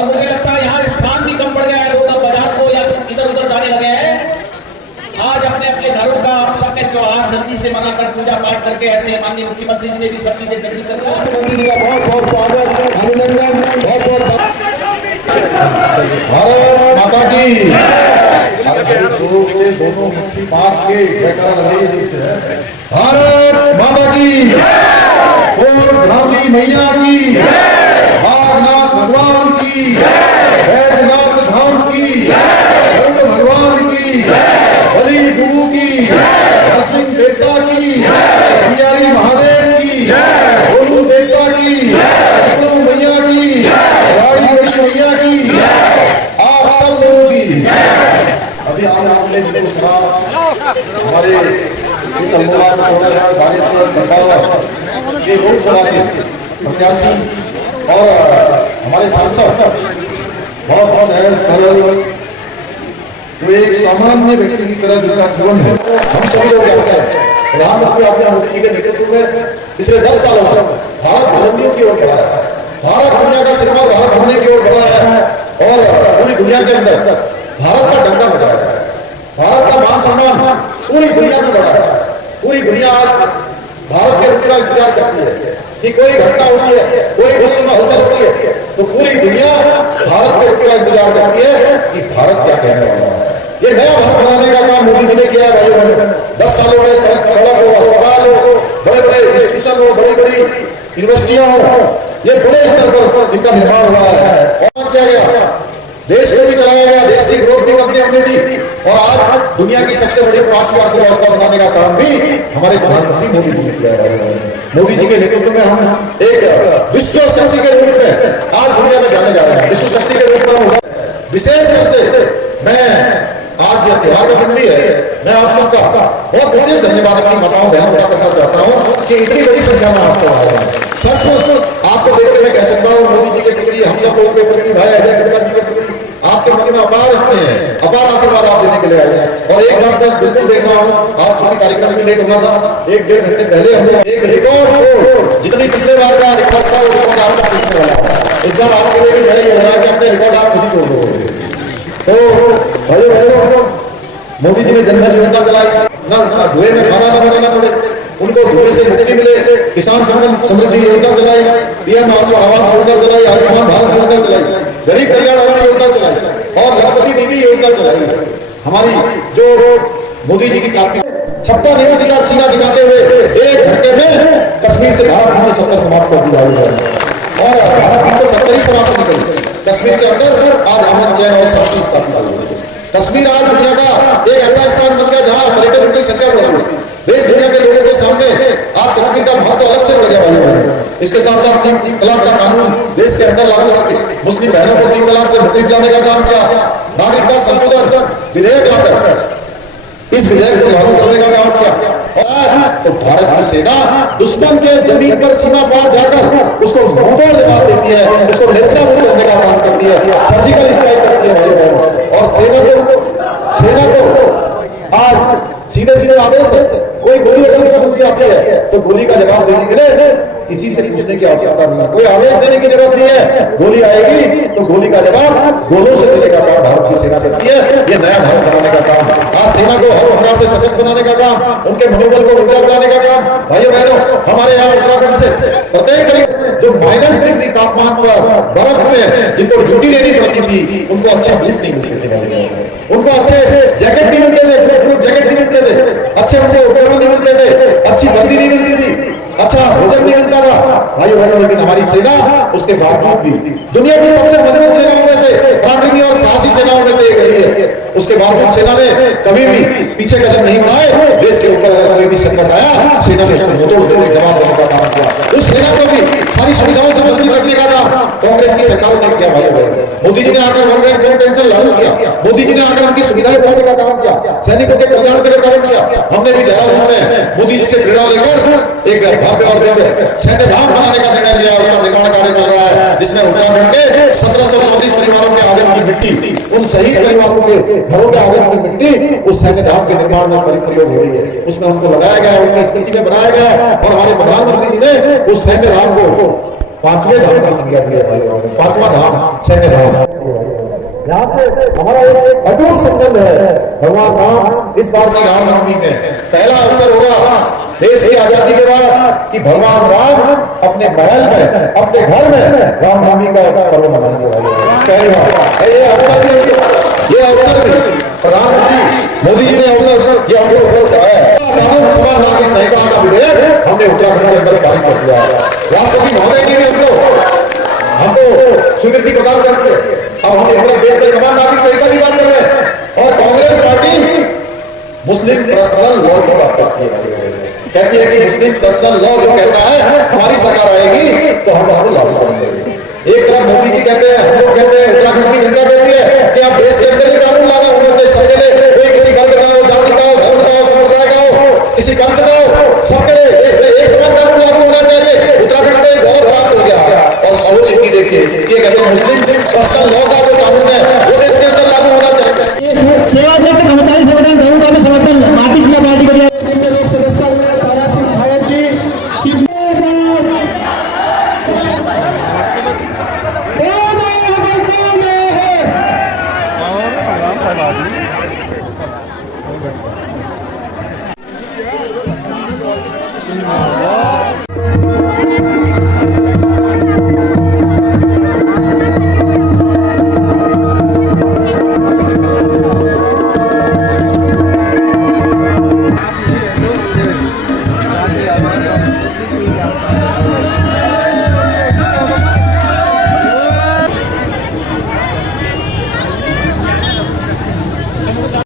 और मुझे लगता है यहाँ स्थान भी कम पड़ गया है, लोग अब बाजार को या इधर उधर जाने लगे हैं। आज अपने अपने घरों का आप सबके त्योहार जल्दी से मनाकर पूजा पाठ करके ऐसे माननीय मुख्यमंत्री जी ने भी सब चीजें जल्दी कर दिया। मुख्यमंत्री जी का बहुत बहुत स्वागत, अभिनंदन, बहुत बहुत भारत माता की। जोर से दोनों मुट्ठी बांध के जयकारा लगाइए। भारत माता की, ब्राह्मणी मैया की, नागनाथ भगवान की, बैजनाथ धाम की, गरुड़ भगवान की, बलि गुरु की, नरसिंह देवता की, अंजारी महादेव की, भोलू देवता की, मैया की, लाड़ी बड़ी मैया की, आप सब लोगों की। अभी आपने जो सुना हमारे इस अल्मोड़ा कोलाघाट बागेश्वर चंपावत के लोकसभा के प्रत्याशी और हमारे सांसद बहुत सहज सरल, जो एक सामान्य व्यक्ति की तरह जिनका जीवन है, हम सभी लोग जानते हैं। प्रधानमंत्री अपने मुख्य के नेतृत्व में पिछले 10 सालों में भारत बुलंदियों की ओर बढ़ा है। भारत दुनिया का सिरमा भारत बनने की ओर बढ़ा है और पूरी दुनिया के अंदर भारत का डंका बढ़ा है। भारत का मान सम्मान पूरी दुनिया में बढ़ा है। पूरी दुनिया आज भारत के रूप का इंतजार करती है कि कोई घटना होती है, कोई विश्व में हलचल होती है तो पूरी दुनिया भारत के रूप का इंतजार करती है कि भारत क्या कहने वाला है। ये नया भारत बनाने का काम मोदी जी ने किया है भाइयों बहनों। 10 सालों में सड़क हो, अस्पताल हो, बड़े बड़े इंस्टीट्यूशन हो, बड़ी बड़ी यूनिवर्सिटियां हो, ये बड़े स्तर पर इनका निर्माण हुआ है और किया गया। देश को भी चलाया गया, देश की ग्रोथ भी कंपनी हमने दी और आज दुनिया की सबसे बड़ी 5वीं अर्थव्यवस्था बनाने का काम भी हमारे प्रधानमंत्री मोदी जी ने किया है। मोदी जी के नेतृत्व में हम एक विश्व शक्ति के रूप में आज दुनिया में जाने जा रहे हैं। विश्व शक्ति के रूप में विशेष रूप से मैं आज यह त्योहार का दिन भी है, मैं आप सबका बहुत विशेष धन्यवाद अपनी माताओं बहनों का करना चाहता हूँ कि इतनी बड़ी संख्या में आप सब आए हैं। सचमुच आपको देख के मैं कह सकता हूँ मोदी जी के प्रति, हम सब लोगों के प्रति, भाई अजय टुकड़ा जी के प्रति आपके मन में अपार स्नेह है, अपार आशीर्वाद आप देने के लिए आए हैं। और एक बात मैं बिल्कुल देख रहा हूँ, आज चूंकि कार्यक्रम भी लेट होना था, 1-1.5 घंटे पहले हमने एक रिकॉर्ड को जितनी पिछले बार का रिकॉर्ड था वो रिकॉर्ड आपका टूटने वाला है। इस बार आपके लिए भी यही हो रहा है कि अपने रिकॉर्ड आप खुद ही तोड़ दोगे। तो भाइयों बहनों, मोदी जी ने जनधन योजना चलाई, ना धुएं में खाना ना बनाना पड़े, उनको धुएं से मुक्ति मिले, किसान समृद्धि योजना चलाई, पीएम आवास योजना चलाई, आयुष्मान भारत योजना चलाई, गरीब कल्याण अन्न योजना चलाई और लखपति दीदी योजना चलाई। हमारी जो मोदी जी की प्राथमिकता 56 इंच का सीना दिखाते हुए एक झटके में कश्मीर से धारा 370 समाप्त कर दी जाएगी और धारा 370 ही समाप्त नहीं करी। कश्मीर के अंदर आज अमन चैन और शांति स्थापित हुई। कश्मीर आज दुनिया का एक ऐसा स्थान बन गया जहां पर्यटकों की संख्या बढ़ रही है। देश दुनिया के लोगों के सामने आज कश्मीर का महत्व अलग से बढ़ गया भाइयों। इसके साथ साथ 3 तलाक का कानून देश के अंदर लागू करके मुस्लिम बहनों को 3 तलाक से मुक्ति दिलाने का काम किया। नागरिकता संशोधन विधेयक लाकर इस विधेयक को लागू करने का काम किया। और तो भारत की सेना दुश्मन के जमीन पर सीमा पार जाकर उसको मुंहतोड़ जवाब देती है, उसको नेस्तनाबूद करने का काम करती है, सर्जिकल स्ट्राइक करती है और सेना को आज सीधे सीधे आदेश है, कोई गोली अगर दुश्मन की आती है तो गोली का जवाब देने के लिए किसी से पूछने की आवश्यकता नहीं है, कोई आदेश देने की जरूरत नहीं है। गोली आएगी तो गोली का जवाब गोलों से देने का काम भारत की सेना करती है। ये नया भारत बनाने का काम, आज सेना को हर प्रकार से सशक्त बनाने का काम, उनके मनोबल को ऊंचा बनाने का काम। भाइयों बहनों, हमारे यहाँ उत्तराखंड से प्रत्येक जो -डिग्री तापमान पर बर्फ में जिनको ड्यूटी देनी पड़ती थी उनको अच्छे बूट नहीं मिलते थे, उनको अच्छे जैकेट नहीं मिलते थे, जैकेट नहीं मिलते थे, अच्छे उनको उपकरण नहीं मिलते थे, अच्छी वर्दी नहीं मिलती थी, अच्छा भोजन नहीं मिलता था भाइयों बहनों। लेकिन हमारी सेना उसके बावजूद भी दुनिया की सबसे मजबूत सेनाओं में से, पराक्रमी और साहसी सेनाओं में से एक रही है। उसके बावजूद सेना ने कभी भी पीछे कदम नहीं बढ़ाए। देश के ऊपर अगर कोई भी संकट आया, सेना ने उसको मुंहतोड़ देने जवाब देने का काम किया। उस सेना को भी सारी सुविधाओं से वंचित रखने का काम कांग्रेस की सरकारों ने किया भाइयों बहनों। मोदी जी ने आकर 1 रैंक पेंशन लागू किया, मोदी जी ने आकर उनकी सुविधाएं बढ़ाने का काम किया, सैनिकों के कल्याण के लिए काम किया। हमने भी देहरादून में मोदी जी से प्रेरणा लेकर एक भव्य और दिव्य सैन्य धाम बनाने का निर्णय लिया। उसका निर्माण कार्य चल रहा है, जिसमें उत्तराखंड के 1734 परिवारों के आंगन की मिट्टी, उन शहीद परिवारों के घरों के आंगन की मिट्टी उस सैन्य धाम के निर्माण में प्रयोग हो रही है। उसमें उनको लगाया गया, उनकी स्मृति में बनाया गया और हमारे प्रधानमंत्री जी ने उस सैन्य धाम को पांचवें धाम की संज्ञा दी है भाइयों। पांचवा धाम सैन्य धाम, यहाँ से हमारा एक अटूट संबंध है भगवान राम। इस बार की रामनवमी में पहला अवसर होगा देश की आजादी के बाद कि भगवान राम अपने महल में, अपने घर में रामनवमी का पर्व मनाएंगे भाइयों। पहली बार ये अवसर भी प्रधानमंत्री मोदी जी ने अवसर ये हमको उपलब्ध कराया है। कानून समान नागरिक संहिता का विधेयक हमने उत्तराखंड के अंदर पारित कर दिया। राष्ट्रपति महोदय की भी हमको स्वीकृति प्रदान कर दी है। अब हम एक देश के समान नागरिक संहिता की बात कर रहे हैं और कांग्रेस पार्टी मुस्लिम पर्सनल लॉ की बात करती है। कहती है कि मुस्लिम पर्सनल लॉ जो कहता है हमारी सरकार आएगी तो हम उसको लागू करेंगे। एक तरफ मोदी जी कहते हैं, हम लोग कहते हैं, उत्तराखंड की जनता